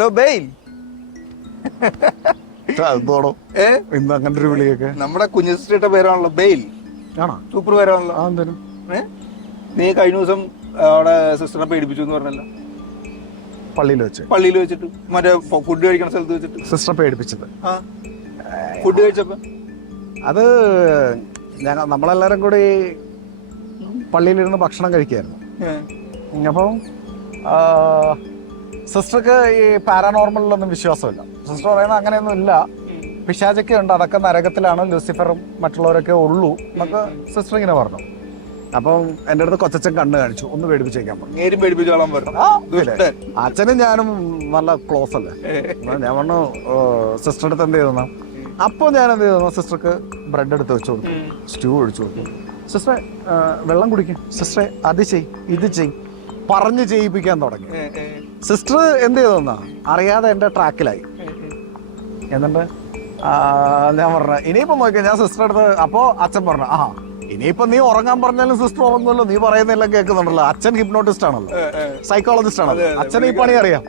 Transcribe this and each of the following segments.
Hello bail. അതോടോ ഏ? ഇന്ന് അങ്ങനത്തെ ഒരു വിളിയൊക്കെ. നമ്മുടെ കുഞ്ഞു സിസ്റ്ററുടെ പേരാണല്ലോ ബെയിൽ. ആണോ? സൂപ്പർ പേരാണല്ലോ. ആ എന്തേലും ഏ? നീ കഴിഞ്ഞ ദിവസം അവിടെ സിസ്റ്ററിനെ പേടിപ്പിച്ചു എന്ന് പറഞ്ഞല്ലോ. പള്ളിയിൽ വെച്ച്. പള്ളിയിൽ വെച്ചിട്ട് മറ്റേ ഫുഡ് കഴിക്കണ സ്ഥലത്ത് വെച്ചിട്ട്. സിസ്റ്ററെ പേടിപ്പിച്ചത്. ആ. ഫുഡ് കഴിച്ചപ്പോ? അത് ഞങ്ങൾ നമ്മളെല്ലാരും കൂടി പള്ളിയിലിരുന്ന് ഭക്ഷണം കഴിക്കായിരുന്നു. അപ്പം സിസ്റ്റർക്ക് ഈ പാരാനോർമലിലൊന്നും വിശ്വാസമില്ല. സിസ്റ്റർ പറയുന്നത് അങ്ങനെയൊന്നും ഇല്ല പിശാചൊക്കെ ഉണ്ട്. അതൊക്കെ നരകത്തിലാണ്. ലൂസിഫറും മറ്റുള്ളവരൊക്കെ ഉള്ളൂ. എന്നൊക്കെ സിസ്റ്റർ ഇങ്ങനെ പറഞ്ഞു. അപ്പം എന്റെ അടുത്ത് കൊച്ചച്ഛൻ കണ്ണ് കാണിച്ചു. ഒന്ന് പേടിപ്പിച്ചേക്കാൻ പറഞ്ഞു. അച്ഛനും ഞാനും നല്ല ക്ലോസ് അല്ലേ? ഞാൻ പറഞ്ഞു സിസ്റ്റർ അടുത്ത് എന്ത് ചെയ്തു അപ്പോൾ ഞാൻ എന്ത് ചെയ്തു സിസ്റ്റർക്ക് ബ്രെഡ് എടുത്ത് വെച്ചു കൊടുത്തു. സ്റ്റൂ ഒഴിച്ചു കൊടുത്തു. സിസ്റ്ററെ വെള്ളം കുടിക്കും. സിസ്റ്ററെ അത് ചെയ്. ഇത് ചെയ്. പറഞ്ഞ് ചെയ്യിപ്പിക്കാൻ തുടങ്ങി. സിസ്റ്റർ എന്ത് ചെയ്തെന്നാ അറിയാതെ എന്റെ ട്രാക്കിലായി. എന്നിട്ട് ഞാൻ പറഞ്ഞു ഇനിയിപ്പം നോക്കിയാ ഞാൻ സിസ്റ്റർ അടുത്ത് അപ്പോ അച്ഛൻ പറഞ്ഞു ആ ഇനിയിപ്പം നീ ഉറങ്ങാൻ പറഞ്ഞാലും സിസ്റ്റർ ഉറങ്ങുമല്ലോ നീ പറയുന്നതെല്ലാം കേൾക്കുന്നുണ്ടല്ലോ. അച്ഛൻ ഹിപ്നോട്ടിസ്റ്റ് ആണല്ലോ. സൈക്കോളജിസ്റ്റ് ആണല്ലോ. അച്ഛൻ ഈ പണി അറിയാം.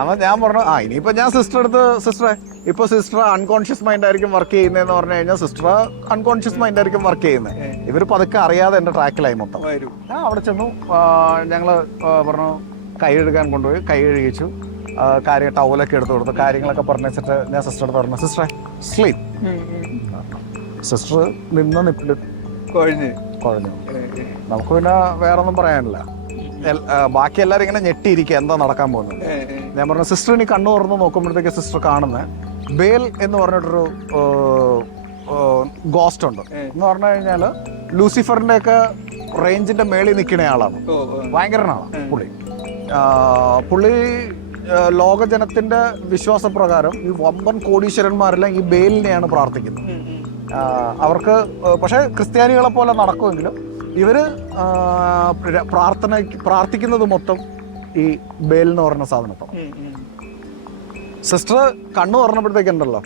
അപ്പൊ ഞാൻ പറഞ്ഞു ആ ഇനിയിപ്പം ഞാൻ സിസ്റ്റർ അടുത്ത് സിസ്റ്ററെ ഇപ്പൊ സിസ്റ്റർ അൺകോൺഷ്യസ് മൈൻഡ് ആയിരിക്കും വർക്ക് ചെയ്യുന്നതെന്ന് പറഞ്ഞു കഴിഞ്ഞാൽ സിസ്റ്റർ അൺകോൺഷ്യസ് മൈൻഡ് ആയിരിക്കും വർക്ക് ചെയ്യുന്നത് ഇവർ പതുക്കെ അറിയാതെ എന്റെ ട്രാക്കിലായി മൊത്തം. ഞാൻ അവിടെ ചെന്നു ഞങ്ങൾ പറഞ്ഞു കൈ കഴുകാൻ കൊണ്ടുപോയി കൈ കഴുകിച്ചു. കാര്യം ടവലൊക്കെ എടുത്തു കൊടുത്തു. കാര്യങ്ങളൊക്കെ പറഞ്ഞു വെച്ചിട്ട് ഞാൻ സിസ്റ്റർ പറഞ്ഞു സിസ്റ്ററെ സ്ലീപ് സിസ്റ്റർ നിന്ന് നിപ്പിൽ കൊഴിഞ്ഞ്. കുഴഞ്ഞു. നമുക്ക് പിന്നെ വേറെ ഒന്നും പറയാനില്ല ബാക്കി എല്ലാവരും ഇങ്ങനെ ഞെട്ടിയിരിക്കുക എന്താ നടക്കാൻ പോകുന്നത്. ഞാൻ പറഞ്ഞു സിസ്റ്റർ ഇനി കണ്ണു തുറന്ന് നോക്കുമ്പോഴത്തേക്ക് സിസ്റ്റർ കാണുന്നത് ബേൽ എന്ന് പറഞ്ഞിട്ടൊരു ഗോസ്റ്റ് ഉണ്ട്. എന്ന് പറഞ്ഞു കഴിഞ്ഞാൽ ലൂസിഫറിന്റെ ഒക്കെ റേഞ്ചിന്റെ മേളിൽ നിൽക്കുന്ന ആളാണ്. ഭയങ്കരനാണ് പുള്ളി. പുള്ളി ലോകജനത്തിന്റെ വിശ്വാസപ്രകാരം ഈ വമ്പൻ കോടീശ്വരന്മാരെല്ലാം ഈ ബേലിനെയാണ് പ്രാർത്ഥിക്കുന്നത്. അവർക്ക് പക്ഷേ ക്രിസ്ത്യാനികളെ പോലെ നടക്കുമെങ്കിലും ഇവർ പ്രാർത്ഥന പ്രാർത്ഥിക്കുന്നത് മൊത്തം ഈ ബേൽ എന്ന് പറയുന്ന സാധനത്താണ്. സിസ്റ്റർ കണ്ണു തുറന്നപ്പോഴത്തേക്കുണ്ടല്ലോ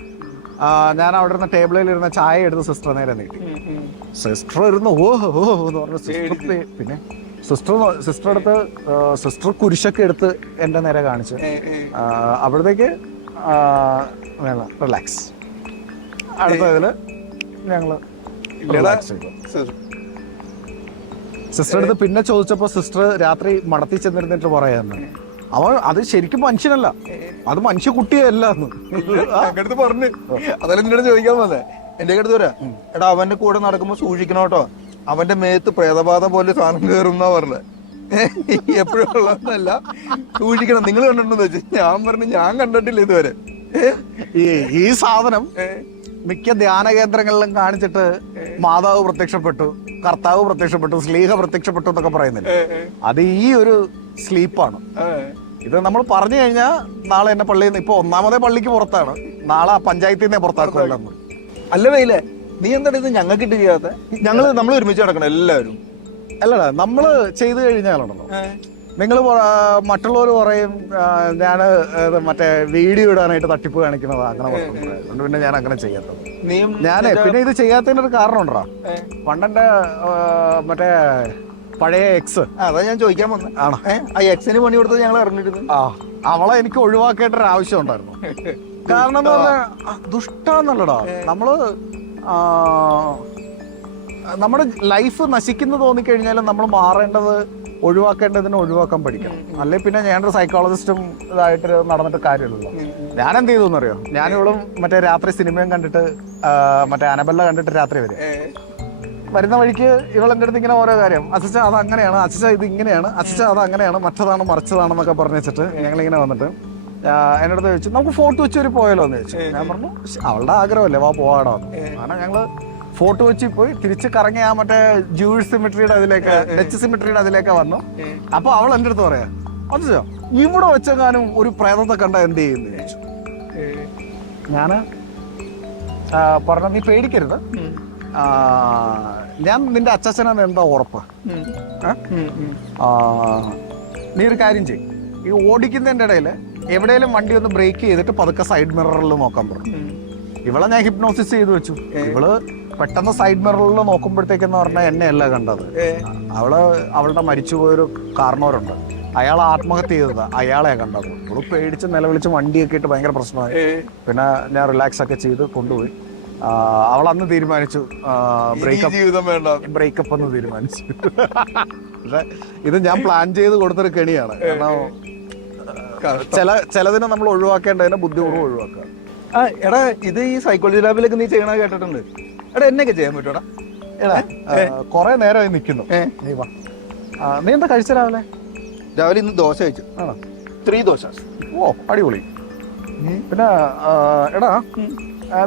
ഞാൻ അവിടെ ഇരുന്ന ടേബിളിൽ ഇരുന്ന ചായ എടുത്ത് സിസ്റ്റർ നേരെ നീട്ടി. സിസ്റ്റർ ഇരുന്ന് ഓ ഓ എന്ന് പറഞ്ഞ സിസ്റ്റർ പിന്നെ സിസ്റ്റർ സിസ്റ്റർ എടുത്ത് സിസ്റ്റർ കുരിശൊക്കെ എടുത്ത് എന്റെ നേരെ കാണിച്ച്. അവിടത്തേക്ക് വേണം റിലാക്സ് അടുത്തതിൽ ഞങ്ങൾ ഇല്ലടാ. സിസ്റ്റർ. അടുത്ത് പിന്നെ ചോദിച്ചപ്പോ സിസ്റ്റർ രാത്രി മടത്തി ചെന്നിരുന്നിട്ട് പറയാന്ന് അവൻ അത് ശരിക്കും മനുഷ്യനല്ല. അത് മനുഷ്യ കുട്ടിയല്ല. അടുത്ത് പറഞ്ഞു. അതല്ല നിന്നോട് ചോദിക്കാൻ വന്നേ? എന്റെ അടുത്ത് വരാ എടാ അവന്റെ കൂടെ നടക്കുമ്പോ സൂക്ഷിക്കണം കേട്ടോ. അവന്റെ മേത്ത് പ്രേതബാധ പോലെ സാധനം കയറും എന്നാ പറഞ്ഞത് എപ്പോഴും സൂക്ഷിക്കണം. നിങ്ങൾ കണ്ടിട്ടുണ്ടോ വെച്ച് ഞാൻ പറഞ്ഞു ഞാൻ കണ്ടിട്ടില്ല ഇതുവരെ. ഈ സാധനം മിക്ക ധ്യാന കേന്ദ്രങ്ങളിലും കാണിച്ചിട്ട് മാതാവ് പ്രത്യക്ഷപ്പെട്ടു കർത്താവ് പ്രത്യക്ഷപ്പെട്ടു സ്ലീഹ പ്രത്യക്ഷപ്പെട്ടു എന്നൊക്കെ പറയുന്നില്ല. അത് ഈ ഒരു സ്ലീപ്പാണ്. ഇത് നമ്മൾ പറഞ്ഞു കഴിഞ്ഞാൽ നാളെ എന്നെ പള്ളിയിൽ നിന്ന് ഇപ്പൊ ഒന്നാമതേ പള്ളിക്ക് പുറത്താണ്. നാളെ ആ പഞ്ചായത്തിൽ നിന്നേ പുറത്താക്കുമല്ലോ. അല്ല വെയിലേ. നീ എന്താണ് ഇത് ഞങ്ങൾക്ക് ഇട്ട് ചെയ്യാത്ത? ഞങ്ങൾ നമ്മൾ ഒരുമിച്ച് നടക്കണം എല്ലാവരും. അല്ലടാ നമ്മൾ ചെയ്തു കഴിഞ്ഞാലുണ്ടല്ലോ നിങ്ങൾ മറ്റുള്ളവർ പറയും ഞാൻ മറ്റേ വീഡിയോ ഇടാനായിട്ട് തട്ടിപ്പ് കാണിക്കുന്നത് അങ്ങനെ പറഞ്ഞു അതുകൊണ്ട് പിന്നെ ഞാൻ അങ്ങനെ ചെയ്യാത്തത്. ഞാനേ പിന്നെ ഇത് ചെയ്യാത്തതിന് ഒരു കാരണം ഉണ്ടോ. പണ്ടെന്റെ മറ്റേ പഴയ എക്സ് അതാ ഞാൻ ചോദിക്കാൻ വന്നത് ആണോ? ആ എക്സിന് പണി കൊടുത്തത് ഞങ്ങൾ അറിഞ്ഞിരുന്നു ആ അവളെ എനിക്ക് ഒഴിവാക്കേണ്ട ഒരു ആവശ്യം ഉണ്ടായിരുന്നു. കാരണം ദുഷ്ടാന്നല്ലടാ. നമ്മൾ നമ്മുടെ ലൈഫ് നശിക്കുന്നു തോന്നിക്കഴിഞ്ഞാലും നമ്മൾ മാറേണ്ടത് ഒഴിവാക്കേണ്ടതിന് ഒഴിവാക്കാൻ പഠിക്കണം. അല്ലെ പിന്നെ ഞാനൊരു സൈക്കോളജിസ്റ്റും ഇതായിട്ട് നടന്നിട്ട് കാര്യമില്ലല്ലോ. ഞാൻ എന്ത് ചെയ്തു എന്നറിയോ? ഞാനിവളും മറ്റേ രാത്രി സിനിമയും കണ്ടിട്ട് മറ്റേ അനബല്ല കണ്ടിട്ട് രാത്രി വരെ. വരുന്ന വഴിക്ക് ഇവൾ എന്റെ അടുത്ത് ഇങ്ങനെ ഓരോ കാര്യം. അച്ഛച്ച അത് അങ്ങനെയാണ്. അച്ഛച്ച ഇത് ഇങ്ങനെയാണ്. അച്ഛച്ച അത് അങ്ങനെയാണ്. മറ്റതാണ് മറിച്ചതാണെന്നൊക്കെ പറഞ്ഞു വെച്ചിട്ട് ഞങ്ങളിങ്ങനെ വന്നിട്ട് അടുത്ത് ചോദിച്ചു നമുക്ക് ഫോർട്ട് വെച്ച് ഒരു പോയാലോ? എന്ന് ചോദിച്ചു. ഞാൻ പറഞ്ഞു "ശ്ശ്, അവളുടെ ആഗ്രഹമല്ലേ വാ പോവാടോ. കാരണം ഞങ്ങൾ ഫോർട്ട് വെച്ച് പോയി തിരിച്ച് കറങ്ങി ആ മറ്റേ ജൂഷ് സിമിട്രിയുടെ അതിലേക്ക് ഡച്ച് സിമിട്രിയുടെ അതിലേക്ക് വന്നു. അപ്പൊ അവൾ എന്റെ അടുത്ത് പറയാ അച്ഛോ ഇവിടെ വെച്ചെങ്ങാനും ഒരു പ്രേതത്തെ കണ്ട എന്ത് ചെയ്യുന്നു? ചോദിച്ചു. ഞാൻ പറഞ്ഞു നീ പേടിക്കരുത്. ആ, ഞാൻ നിന്റെ അച്ഛനാണ് എന്താ ഉറപ്പ്? നീ ഒരു കാര്യം ചെയ്യും. ഈ ഓടിക്കുന്നതിന്റെ ഇടയിൽ എവിടെയെങ്കിലും വണ്ടി ഒന്ന് ബ്രേക്ക് ചെയ്തിട്ട് പതുക്കെ സൈഡ് മിററിൽ നോക്കാൻ പറഞ്ഞു. ഇവളെ ഞാൻ ഹിപ്നോസിസ് ചെയ്തു വെച്ചു. ഇവൾ പെട്ടെന്ന് സൈഡ് മിററിൽ നോക്കുമ്പോഴത്തേക്കെന്ന് പറഞ്ഞാൽ എന്നെയല്ല കണ്ടത്. അവൾ അവളുടെ മരിച്ചുപോയൊരു കാരണവരുണ്ട്. അയാൾ ആത്മഹത്യ ചെയ്തത്. അയാളെ കണ്ടത്. അവൾ പേടിച്ച് നിലവിളിച്ച് വണ്ടിയൊക്കെ ഇട്ട് ഭയങ്കര പ്രശ്നമായി. പിന്നെ ഞാൻ റിലാക്സ് ഒക്കെ ചെയ്ത് കൊണ്ടുപോയി. അവൾ അന്ന് തീരുമാനിച്ചു. ബ്രേക്കപ്പ് ബ്രേക്കപ്പ് എന്ന് തീരുമാനിച്ചു. പക്ഷെ ഇത് ഞാൻ പ്ലാൻ ചെയ്ത് കൊടുത്തൊരു കെണിയാണ്. കാരണം ചില ചിലതിനെ നമ്മൾ ഒഴിവാക്കേണ്ടതിനെ ബുദ്ധിപൂർവം ഒഴിവാക്കുക. ആ എടാ ഇത് ഈ സൈക്കോളജി ലാബിലൊക്കെ നീ ചെയ്യണ കേട്ടിട്ടുണ്ട്. എടാ എന്നൊക്കെ ചെയ്യാൻ പറ്റൂടാ എടാ? കുറെ നേരമായി നിൽക്കുന്നു നീ വാ. നീ എന്താ കഴിച്ച രാവിലെ? രാവിലെ ഇന്ന് ദോശ കഴിച്ചു. ആണോ? ത്രീ ദോശ. ഓ അടിപൊളി. പിന്നെ എടാ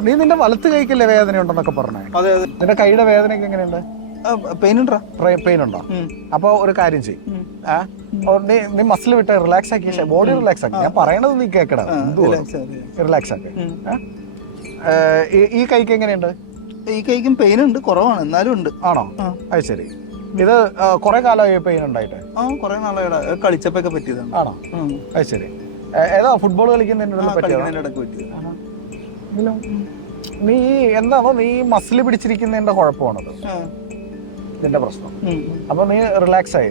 നീ നിന്റെ വലത്ത് കൈക്കല്ലേ വേദന ഉണ്ടെന്നൊക്കെ പറഞ്ഞേ? അതെ നിന്റെ കൈയുടെ വേദനയൊക്കെ എങ്ങനെയുണ്ട്? പെയിൻ ഉണ്ടോ? പെയിൻ ഉണ്ടോ? അപ്പൊ ഒരു കാര്യം ചെയ്യും. നീ മസിൽ വിട്ട് റിലാക്സ് ആക്കി. ബോഡി റിലാക്സ് ആക്കി. ഞാൻ പറയണത് നീ കേക്കടാ. റിലാക്സ് ആക്കി. ഈ- കൈക്ക് എങ്ങനെയുണ്ട്? ഈ കൈക്കും പെയിൻ ഉണ്ട് കുറവാണ്. എന്നാലും ഉണ്ട്. ആണോ. അത് ശരി. ഇത് കുറെ കാലമായി പെയിൻ ഉണ്ടായിട്ട്? ആ കുറെ നാളെടാ കളിച്ചപ്പൊക്കെ പറ്റിയതാണ്. ആണോ. അത് ശരി. ഏതാ ഫുട്ബോൾ പറ്റിയതാണ് നീ എന്താണോ നീ മസിൽ പിടിച്ചിരിക്കുന്നതിന്റെ കുഴപ്പമാണത്? ആ. പ്രശ്നം. അപ്പൊ നീ റിലാക്സ് ആയി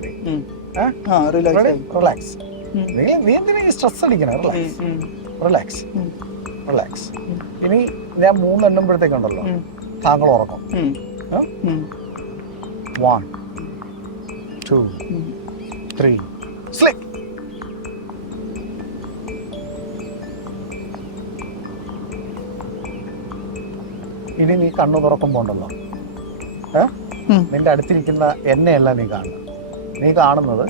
ആ റിലാക്സ് നീ നീ എന്തിനാ സ്ട്രെസ് അടിക്കണേ? റിലാക്സ് റിലാക്സ് റിലാക്സ് ഇനി ഞാൻ മൂന്നെണ്ണുമ്പോഴത്തേക്കുണ്ടല്ലോ. താങ്കൾ ഉറങ്ങും ഉം. ഏ? ഉം. വൺ ടു ത്രീ സ്ലിപ്പ് ഇനി നീ കണ്ണു തുറക്കുമ്പോണ്ടല്ലോ. ഏ? ഉം. നിന്റെ അടുത്തിരിക്കുന്ന എന്നെയല്ല നീ കാണുന്നത്. നീ കാണുന്നത്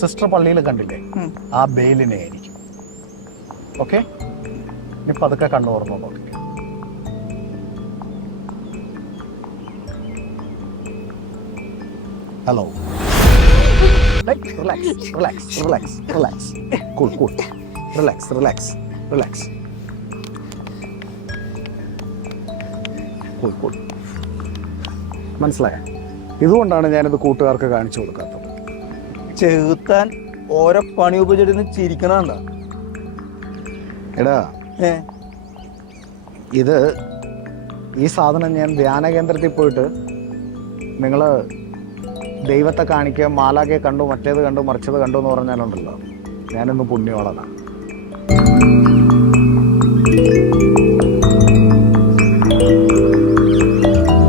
സിസ്റ്റർ പള്ളിയിൽ കണ്ടില്ലേ? ആ ബെയിലിനെ ആയിരിക്കും. ഓക്കെ നീ പതുക്കെ കണ്ണു തുറന്നു നോക്കി hello relax relax relax relax cool cool relax relax relax cool cool മനസ്സിലായ? ഇതുകൊണ്ടാണ് ഞാനിത് കൂട്ടുകാർക്ക് കാണിച്ചു കൊടുക്കാത്തത്. ചെകുത്താൻ ഓരോ പണി ഉപചരിന്ന് ചിരിക്കണണ്ട. എടാ ഏ? ഇത് ഈ സാധനം ഞാൻ ധ്യാന കേന്ദ്രത്തിൽ പോയിട്ട് നിങ്ങൾ ദൈവത്തെ കാണിക്കുക മാലാകെ കണ്ടു മറ്റേത് കണ്ടു മറിച്ചത് കണ്ടു എന്ന് പറഞ്ഞാലുണ്ടല്ലോ. ഞാനൊന്ന് പുണ്യവളനാണ്